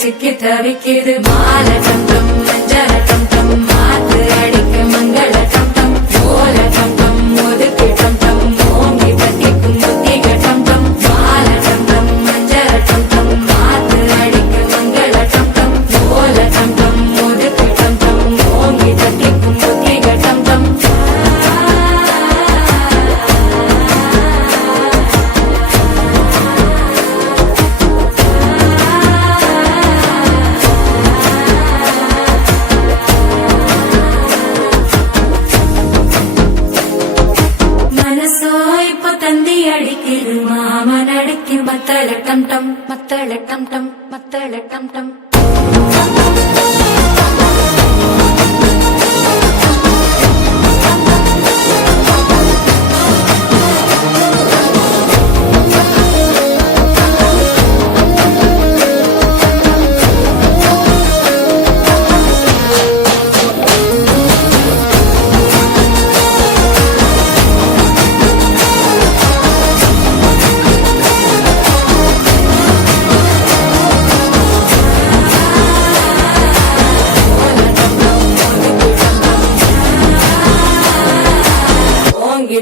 சிக்கி தவிக்கிது மாலை டம்டம் மஞ்சள டம்டம் மாத்து அடிக்க மங்கள டம்டம் ஓல டம்டம் ஒதுக்கு டம்டம் ஓங்கி தட்டிக்கும் புத்திக டம்டம் மாலை டம்டம் மஞ்சள டம்டம் மாத்து அடிக்க மங்கள டம்டம் ஓல டம்டம் ஒதுக்கு டம்டம் ஓங்கி தட்டிக்கும் புத்திக டம்டம் அடிக்குது மாமன் அடிக்கு மத்தள டம் டம் மத்தள டம் டம் மத்தள டம் டம்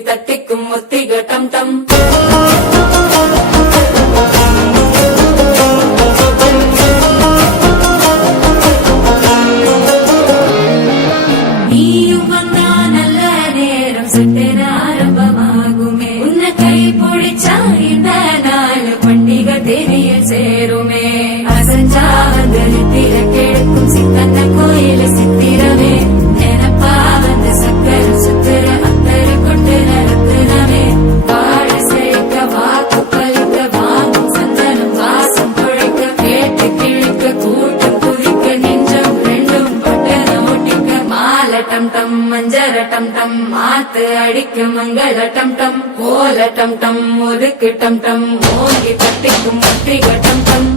தட்டிக்கும் முத்திக டம் டம் நீயும் வந்தா நல்ல நேரம் சட்டென ஆரம்பமாகுமே உன்னை கை பிடிச்சா இந்த நாள் பண்டிகை தெரிய சேருமே அசஞ்சா வந்து நித்திர கெடுக்கும் சித்தன்ன கோயில சித்திரமே நினப்பா வந்து சக்கர சுத்திர டம் டம் மஞ்சள டம் டம் மாத்து அடிக்க மங்கள டம் டம் ஓல டம் டம் ஒதுக்கு டம் டம் ஓங்கி தட்டிக்கும் முத்திக டம் டம்